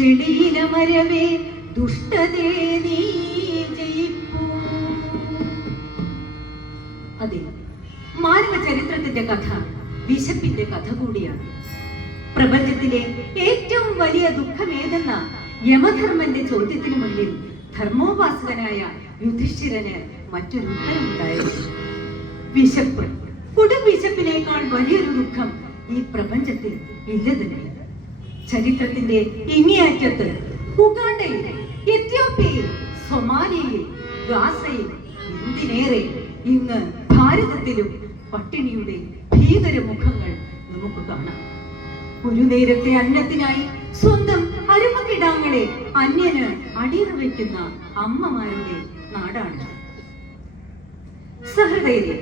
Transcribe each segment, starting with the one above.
ചെളിയിലമരവേ ദുഷ്ടതേ നീ ജയിപ്പൂ. അതെ, മാനവ ചരിത്രത്തിന്റെ കഥ വിശപ്പിന്റെ കഥ കൂടിയാണ്. പ്രപഞ്ചത്തിലെ ഏറ്റവും വലിയ ദുഃഖമേതെന്ന യമധർമ്മന്റെ ചോദ്യത്തിന് മുന്നിൽ ധർമ്മോപാസകനായ യുധിഷ്ഠിരന് മറ്റൊരു ഉത്തരമുണ്ടായിരുന്നു. വിശപ്പ്. കൊടും വിശപ്പിനേക്കാൾ വലിയൊരു ദുഃഖം ഈ പ്രപഞ്ചത്തിൽ ഇല്ല തന്നെ. ചരിത്രത്തിന്റെ ഇങ്ങേയറ്റത്ത് ഉഗാണ്ടയിൽ, എത്യോപ്യയിൽ, സൊമാലിയയിൽ, ഗാസയിൽ, എന്തിനേറെ ഇന്ന് ഭാരതത്തിലും പട്ടിണിയുടെ ഭീകരമുഖങ്ങൾ നമുക്ക് കാണാം. ഒരു നേരത്തെ അന്നത്തിനായി സ്വന്തം അരുമക്കിടാങ്ങളെ അന്യന് അടിയറ വയ്ക്കുന്ന അമ്മമാരുടെ നാടാണ്. സഹൃദയരെ,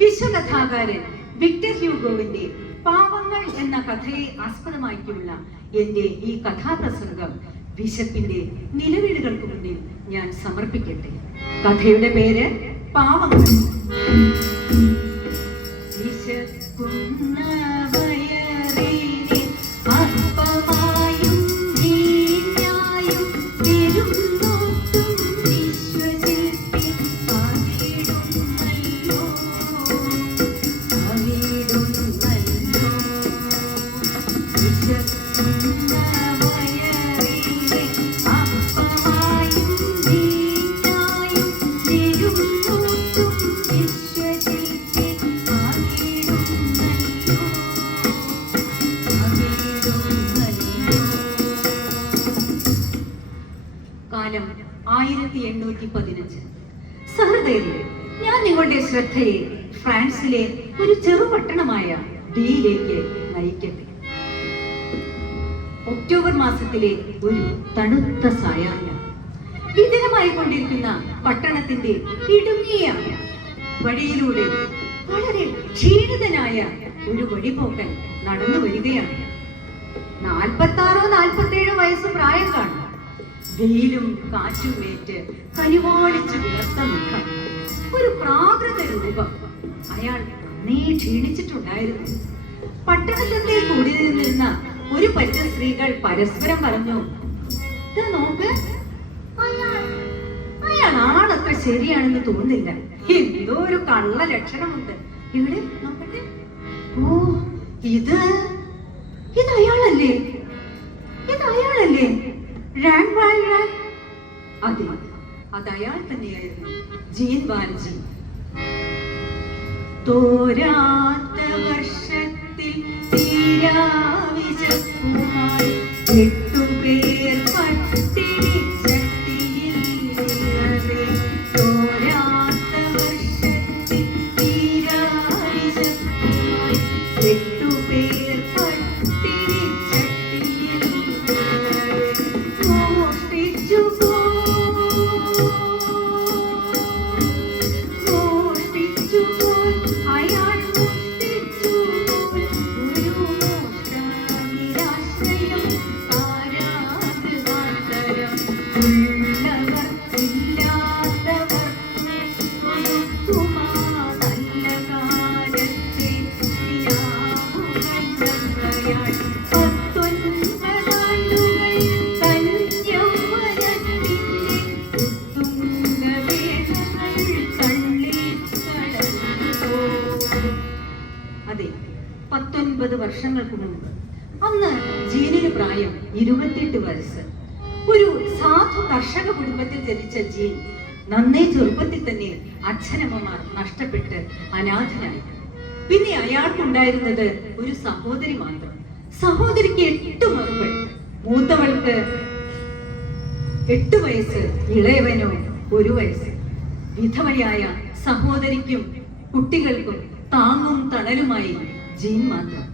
വിശ്വകഥാകാരൻ വിക്ടർ ഹ്യൂഗോവിന്റെ പാവങ്ങൾ എന്ന കഥയെ ആസ്പദമാക്കിയുള്ള എന്റെ ഈ കഥാപ്രസംഗം വിശപ്പിന്റെ നിലവിളികൾക്ക് മുന്നിൽ ഞാൻ സമർപ്പിക്കട്ടെ. കഥയുടെ പേര് പാവങ്ങൾ. കാലം 1815. സഹൃദയരെ, ഞാൻ നിങ്ങളുടെ ശ്രദ്ധയെ ഫ്രാൻസിലെ ഒരു ചെറുപട്ടണമായ ഡിയിലേക്ക് നയിക്കട്ടെ. ഒക്ടോബർ മാസത്തിലെ ഒരു തണുത്ത സായാഹ്നം. വിജനമായി കൊണ്ടിരിക്കുന്ന പട്ടണത്തിന്റെ ഇടുങ്ങിയ വഴിയിലൂടെ വളരെ ക്ഷീണിതനായ ഒരു വഴിപോക്കൻ നടന്നു വരികയാണ്. 46-47 വയസ്സ് പ്രായം കാണും. വെയിലും കാറ്റും ഏറ്റ് കരിവാളിച്ചു വിളർത്ത മുഖം, ഒരു പ്രാകൃത രൂപം. അയാൾ നന്നേ ക്ഷീണിച്ചിട്ടുണ്ടായിരുന്നു. പട്ടണത്തിൽ കൂടി നിന്നിരുന്ന ഒരു പറ്റ സ്ത്രീകൾ പരസ്പരം പറഞ്ഞു, നോക്ക്, അയാൾ ആളത്ര ശരിയാണെന്ന് തോന്നുന്നില്ല, എന്തോ ഒരു കള്ള ലക്ഷണമുണ്ട്. ഇവിടെ നോക്കട്ടെ, ഓ ഇത് അയാളല്ലേ, അതെ, അതയാൾ തന്നെയായിരുന്നു ജീൻ വാൽജി. തോരാത്ത വർഷത്തിൽ തീരാവിശപ്പുമായി 8 പേർ പട്ടിണി ചട്ടിയിൽ വീണതേ. തോരാത്ത വർഷത്തിൽ തീരാവിശപ്പുമായി 8 പേർ പട്ടിണി ചട്ടിയിൽ വീണതേ. മോഷ്ടിച്ചു അതെ, 19 വർഷങ്ങൾക്ക് മുമ്പ്. അന്ന് ജീനിന് പ്രായം 28 വയസ്സ്. ഒരു സാധു കർഷക കുടുംബത്തിൽ ജനിച്ച ജീൻ നന്നേ ചെറുപ്പത്തിൽ തന്നെ അച്ഛനമ്മമാർ നഷ്ടപ്പെട്ട് അനാഥനായി. പിന്നെ അയാൾക്കുണ്ടായിരുന്നത് ഒരു സഹോദരി മാത്രം. സഹോദരിക്ക് 8 മക്കൾ. മൂത്തവൾക്ക് 8 വയസ്സ്, ഇളയവനോ 1 വയസ്സ്. വിധവയായ സഹോദരിക്കും കുട്ടികൾക്കും താങ്ങും തണലുമായി ജീൻ മാത്രം.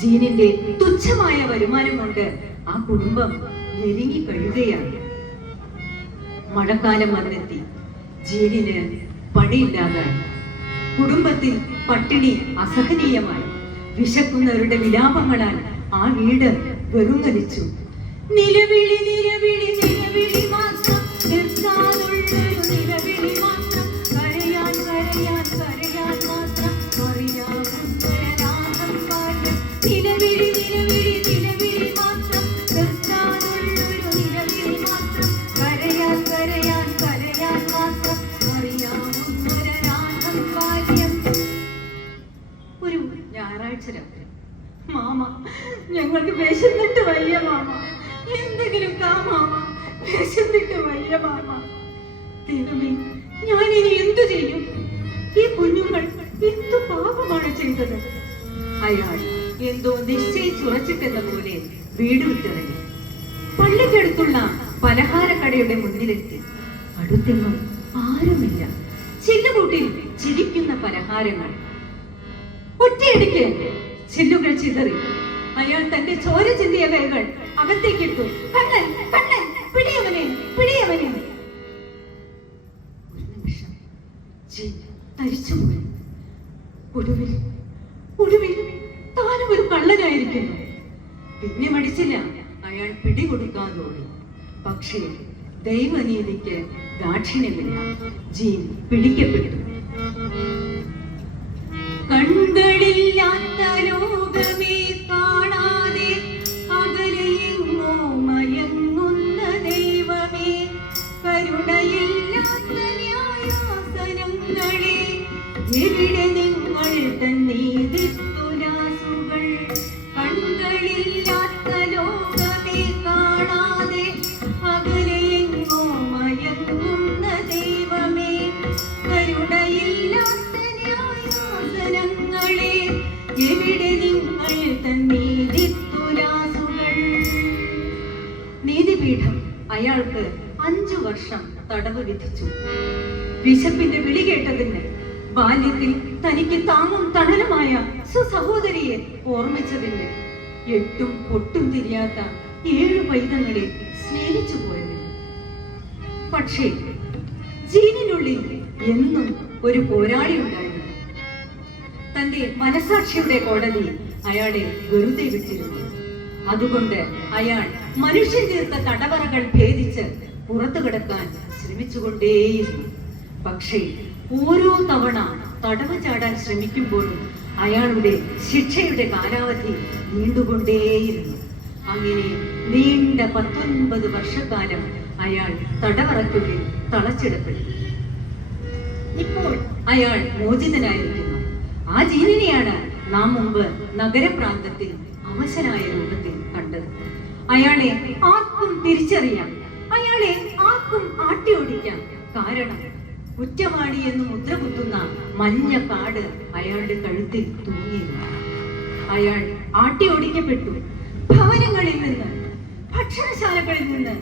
ജീനിന്റെ തുച്ഛമായ വരുമാനം കൊണ്ട് ആ കുടുംബം ഞെരുങ്ങി കഴിയുകയാണ്. മഴക്കാലം വന്നെത്തി. ജീനിന് പണിയില്ലാതായി. കുടുംബത്തിൽ പട്ടിണി അസഹനീയമായി. വിശക്കുന്നവരുടെ വിലാപങ്ങളാൽ ആ വീട് വെറുങ്ങലിച്ചു. നിലവിളി നിലവിളി നിലവിളി മാത്രം, നിർത്താതുള്ളൊരു നിലവിളി മാത്രം, കരയാൻ കരയാൻ കരയാൻ മാത്രം, അറിയാവുന്നരാഗം പാട്ട്. നിലവിളി നിലവിളി നിലവിളി മാത്രം, നിർത്താതുള്ളൊരു വയ്യ മാമ, എന്തെങ്കിലും താ മാമ, വിശന്നിട്ട് വയ്യ മാമ. ദൈവമേ, ഞാനിനി എന്തു ചെയ്യും? ഈ കുഞ്ഞുങ്ങൾ എന്തു പാപമാണ് ചെയ്തത്? അയാൾ എന്തോ നിശ്ചയിച്ചുറച്ചിട്ടെന്ന പോലെ വീട് വിട്ടിറങ്ങി. പള്ളിക്കടുത്തുള്ള പലഹാരക്കടയുടെ മുന്നിലെത്തി. അടുത്തെങ്ങും ആരുമില്ല. ചില്ലുകൂട്ടിൽ ചിരിക്കുന്ന പലഹാരങ്ങൾ. ഒറ്റയടിക്ക് ചില്ലുകൾ ചിതറി. അയാൾ തന്റെ ചോര ചിന്തിയ കൈകൾ അകത്തേക്കിട്ടു. കണ്ണൻ, കണ്ണൻ, പിടിയവനെ, പിടിയവനെ. ഒരു നിമിഷം തരിച്ചുപോയി. ഒടുവിൽ താനും ഒരു കള്ളനായിരിക്കുന്നു. പിന്നെ മടിച്ചില്ല. അയാൾ പിടികൊടുക്കാൻ ഓടി. പക്ഷേ ദൈവനീതിക്ക് ദാക്ഷിണ്യമില്ല. ജീൻ പിടിക്കപ്പെട്ടു. കണ്ണുകളില്ലാത്ത ലോകമേ കാണാതെ അകലെയെങ്ങോ മയങ്ങുന്ന ദൈവമേ, കരുണയില്ലാത്ത ന്യായാസനങ്ങളെ, എവിടെ നിങ്ങൾ തൻ നീതിത്തുലാസുകൾ? കണ്ണുകളില്ലാത്ത ലോകമേ കാണാതെ അകലെയെങ്ങോ മയങ്ങുന്ന ദൈവമേ, കരുണയില്ലാത്ത ന്യായാസനങ്ങളെ, എവിടെ നിങ്ങൾ തൻ നീതിത്തുലാസുകൾ? നീതിപീഠം അയാൾക്ക് 5 വർഷം തടവ് വിധിച്ചു. വിശപ്പിന്റെ വിളി കേട്ടതിന്, ബാല്യത്തിൽ തനിക്ക് താങ്ങും തണലുമായ സുസഹോദരിയെ ഓർമ്മിച്ചതിന്, 8 ഒട്ടും തിരിയാത്ത 7 പൈതങ്ങളെ സ്നേഹിച്ചു പോയതിന്. പക്ഷേ ജീനിനുള്ളിൽ എന്നും ഒരു പോരാളി ഉണ്ടായിരുന്നു. തന്റെ മനസാക്ഷിയുടെ കോടതി അയാളെ വെറുതെ വിട്ടിരുന്നു. അതുകൊണ്ട് അയാൾ മനുഷ്യൻ തീർത്ത തടവറകൾ ഭേദിച്ച് പുറത്തു കിടക്കാൻ ശ്രമിച്ചുകൊണ്ടേയിരുന്നു. പക്ഷേ ഓരോ തവണ തടവ് ചാടാൻ ശ്രമിക്കുമ്പോഴും അയാളുടെ ശിക്ഷയുടെ കാലാവധി നീണ്ടുകൊണ്ടേയിരുന്നു. അങ്ങനെ നീണ്ട 19 വർഷക്കാലം അയാൾ തടവറയ്ക്കുള്ളിൽ തളച്ചിടപ്പെട്ടു. ഇപ്പോൾ അയാൾ മോചിതനായിരിക്കുന്നു. ആ ജീനിനെയാണ് നാം മുമ്പ് നഗരപ്രാന്തത്തിൽ അവശനായ രൂപത്തിൽ കണ്ടത്. അയാളെ ആർക്കും തിരിച്ചറിയാം, അയാളെ ആർക്കും ആട്ടിയോടിക്കാം. കാരണം കുറ്റവാളി എന്ന് മുദ്ര കുത്തുന്ന മഞ്ഞ കാട് അയാളുടെ കഴുത്തിൽ തൂങ്ങിയിരുന്നു. അയാൾ ആട്ടിയോടിക്കപ്പെട്ടു. ഭവനങ്ങളിൽ നിന്ന്, ഭക്ഷണശാലകളിൽ നിന്ന്,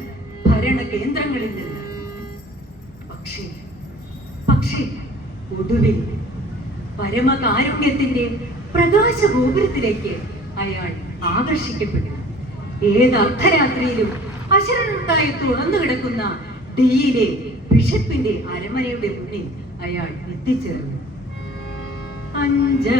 ഭരണ കേന്ദ്രങ്ങളിൽ നിന്ന്. പക്ഷേ ഒടുവിൽ പരമകാരുണ്യത്തിന്റെ പ്രകാശ ഗോപുരത്തിലേക്ക് അയാൾ ആകർഷിക്കപ്പെട്ടു. ഏത് അർദ്ധരാത്രിയിലും അശരണത്തായി തുറന്നു കിടക്കുന്ന ഡിയിലെ ബിഷപ്പിന്റെ അരമനയുടെ മുന്നിൽ അയാൾ എത്തിച്ചേർന്നു. 5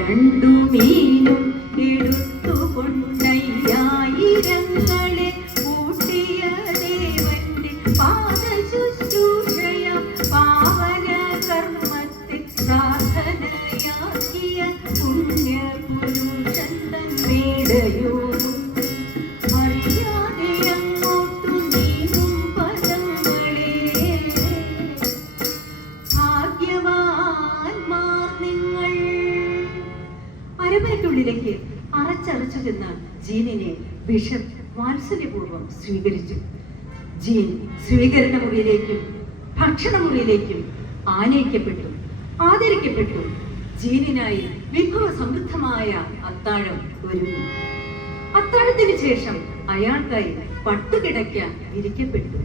2 മീനും എടുത്തുകൊണ്ടയ്യായിരങ്ങളെ കൂട്ടിയ ദേവന്റെ പാദശുശ്രൂഷയ പാവന കർമ്മത്തെ പ്രാർത്ഥനയാക്കിയ പുണ്യ പുരുഷൻ തന്നേടയോ അറിയാതെ അങ്ങോട്ടു നീങ്ങും പദങ്ങളെ. ഭാഗ്യവാന്മാർ നിങ്ങൾ. അരമനയ്ക്കുള്ളിലേക്ക് അറച്ചറച്ചു ചെന്ന ജീനിനെ ബിഷപ്പ് വാത്സല്യപൂർവ്വം സ്വീകരിച്ചു. ജീൻ സ്വീകരണ മുറിയിലേക്കും ഭക്ഷണമുറിയിലേക്കും ആനയിക്കപ്പെട്ടു, ആദരിക്കപ്പെട്ടു. ജീനിനായി വിഭവ സമൃദ്ധമായ അത്താഴം ഒരുങ്ങി. അത്താഴത്തിന് ശേഷം അയാൾക്കായി പട്ടുകിടക്ക വിരിക്കപ്പെട്ടു.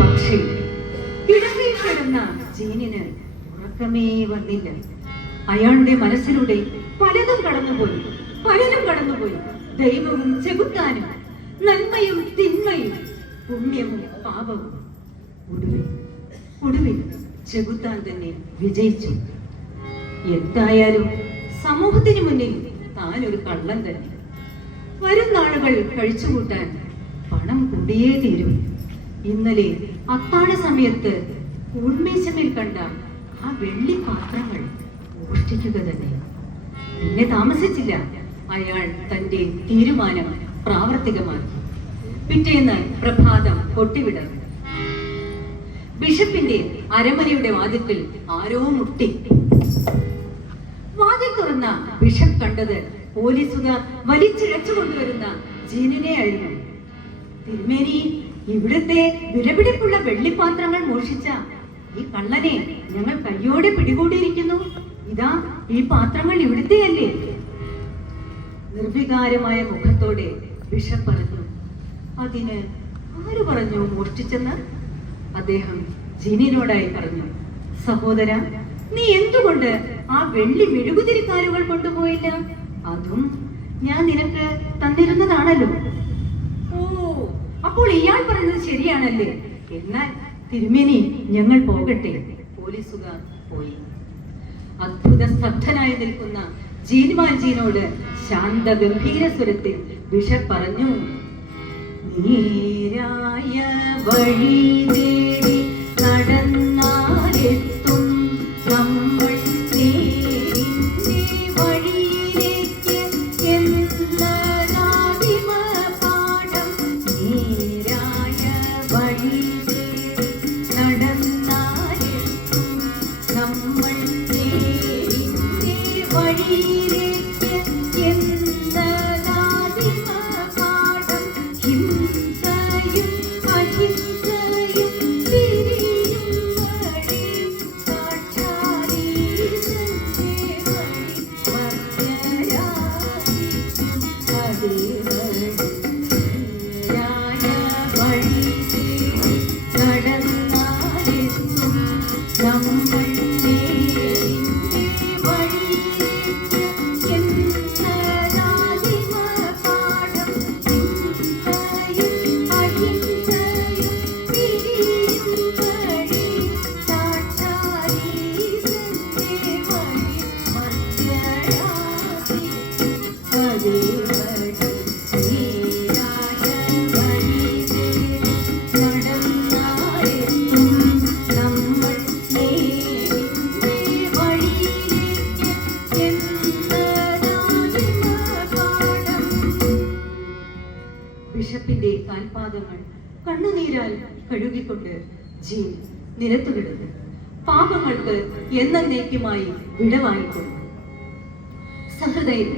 പക്ഷേ കിടക്കയിൽ കിടന്ന ജീനിന് ഉറക്കമേ വന്നില്ല. അയാളുടെ മനസ്സിലൂടെ പലരും കടന്നുപോയി. ദൈവവും ചെകുത്താനും, നന്മയും തിന്മയും, പുണ്യവും പാപവും. ഒടുവിൽ ചെകുത്താൻ തന്നെ വിജയിച്ചു. എന്തായാലും സമൂഹത്തിന് മുന്നിൽ താനൊരു കള്ളൻ തന്നെ. വരും നാളുകൾ കഴിച്ചുകൂട്ടാൻ പണം കൂടിയേ തീരും. ഇന്നലെ അത്താഴ സമയത്ത് ഉൾമേശമേൽ കണ്ട ആ വെള്ളി പാത്രങ്ങൾ മോഷ്ടിക്കുക തന്നെ. പിന്നെ താമസിച്ചില്ല, അയാൾ തന്റെ തീരുമാനം പ്രാവർത്തികമാക്കി. പിറ്റേന്ന് പ്രഭാതം കൊട്ടിവിടർന്നു. ബിഷപ്പിന്റെ അരമനയുടെ വാതിൽക്കൽ ആരോ മുട്ടി. വാതിൽ തുറന്ന ബിഷപ്പ് കണ്ടത് പോലീസുകാർ വലിച്ചിഴച്ചു കൊണ്ടുവരുന്ന ജീനിനെയായിരുന്നു. തിരുമേനി, ഇവിടുത്തെ വിലപിടിപ്പുള്ള വെള്ളിപ്പാത്രങ്ങൾ മോഷിച്ച ഈ കള്ളനെ ഞങ്ങൾ കയ്യോടെ പിടികൂടിയിരിക്കുന്നു. ഇതാ, ഈ പാത്രങ്ങൾ ഇവിടുത്തെയല്ലേ? നിർവികാരമായ മുഖത്തോടെ ബിഷപ്പ് പറഞ്ഞു. അതിന് ആര് പറഞ്ഞു മോഷ്ടിച്ചെന്ന്? അദ്ദേഹം ജീനിനോടായി പറഞ്ഞു, സഹോദര, നീ എന്തുകൊണ്ട് ആ വെള്ളി മെഴുകുതിരിക്കാലുകൾ കൊണ്ടുപോയില്ല? അതും ഞാൻ നിനക്ക് തന്നിരുന്നതാണല്ലോ. ഓ, അപ്പോൾ ഇയാൾ പറഞ്ഞത് ശരിയാണല്ലേ? എന്നാൽ തിരുമേനി, ഞങ്ങൾ പോകട്ടെ. പോലീസുകാർ പോയി. അത്ഭുത സ്തബ്ധനായി നിൽക്കുന്ന ജീൻവാൽജീനോട് ശാന്ത ഗംഭീര സ്വരത്തിൽ ബിഷപ്പ് പറഞ്ഞു, നേരായ വഴി തേടി നടന്നാലെത്തും നമ്മൾ നേരിന്റെ വഴിയിലേക്ക് എന്നതാദിമ പാഠം. നേരായ വഴി തേടി നടന്നാലെത്തും നമ്മൾ നേരിന്റെ വഴിയിലേക്ക് എന്നതാദിമ പാഠം. ഹിംസയും അഹിംസയും തിരിയും വഴി, സാക്ഷാരീശന്റെ വഴി, മധ്യരാധിക്കും അതേ വഴി. നേരായ വഴി തേടി നടന്നാലെത്തും നമ്മൾ നേരിന്റെ വഴിയിലേക്ക് എന്നതാദിമ പാഠം. ഹിംസയും അഹിംസയും തിരിയും വഴി, സാക്ഷാരീശന്റെ വഴി, മധ്യരാധിക്കും അതേ വഴി. നേരായ വഴി തേടി നടന്നാലെത്തും നമ്മൾ നേരിന്റെ വഴിയിലേക്ക് എന്നതാദിമ പാഠം. ബിഷപ്പിന്റെ കാൽപാദങ്ങൾ കണ്ണുനീരാൽ കഴുകിക്കൊണ്ട് ജീൻ നിലത്തു കിടന്നു. പാപങ്ങൾക്ക് എന്നേക്കുമായി വിടവായിക്കൊണ്ടു. സഹൃദയൻ,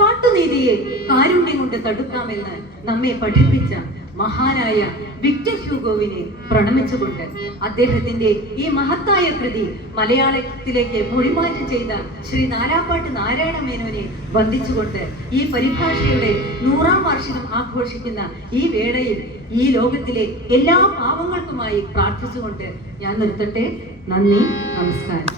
കാട്ടുനീതിയെ കാരുണ്യം കൊണ്ട് തടുക്കാമെന്ന് നമ്മെ പഠിപ്പിച്ച മഹാനായ വിക്ടർ ഹ്യൂഗോവിനെ പ്രണമിച്ചുകൊണ്ട് അദ്ദേഹത്തിന്റെ ഈ മഹത്തായ കൃതി മലയാളത്തിലേക്ക് മൊഴിമാറ്റം ചെയ്ത ശ്രീ നാലാപ്പാട്ട് നാരായണ മേനോനെ വന്ദിച്ചുകൊണ്ട് ഈ പരിഭാഷയുടെ 100ാം വാർഷികം ആഘോഷിക്കുന്ന ഈ വേളയിൽ ഈ ലോകത്തിലെ എല്ലാ പാവങ്ങൾക്കുമായി പ്രാർത്ഥിച്ചുകൊണ്ട് ഞാൻ നിർത്തട്ടെ. നന്ദി, നമസ്കാരം.